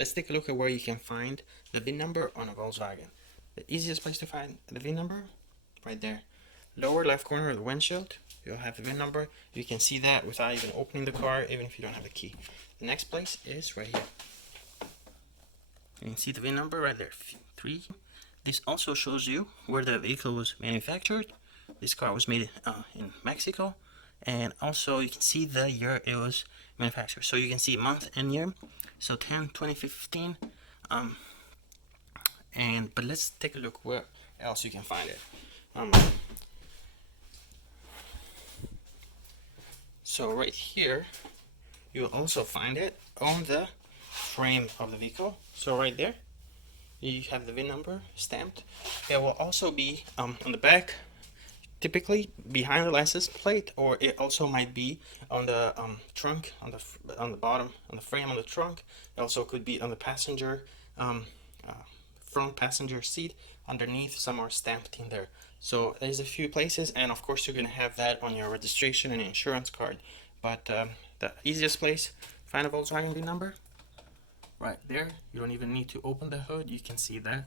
let's take a look at where you can find the VIN number on a Volkswagen. The easiest place to find the VIN number, right there. Lower left corner of the windshield, you'll have the VIN number. You can see that without even opening the car, even if you don't have a key. The next place is right here. You can see the VIN number right there, 3. This also shows you where the vehicle was manufactured. This car was made in Mexico. And also you can see the year it was manufactured. So you can see month and year. So 10/20/15. But let's take a look where else you can find it. So right here, you'll also find it on the frame of the vehicle. So right there, you have the VIN number stamped. It will also be on the back, typically behind the license plate, or it also might be on the trunk, on the bottom, on the frame on the trunk. It also could be on the passenger, front passenger seat, underneath, somewhere stamped in there. So there's a few places, and of course you're gonna have that on your registration and insurance card. But the easiest place, find a Volkswagen VIN number, right there. You don't even need to open the hood. You can see that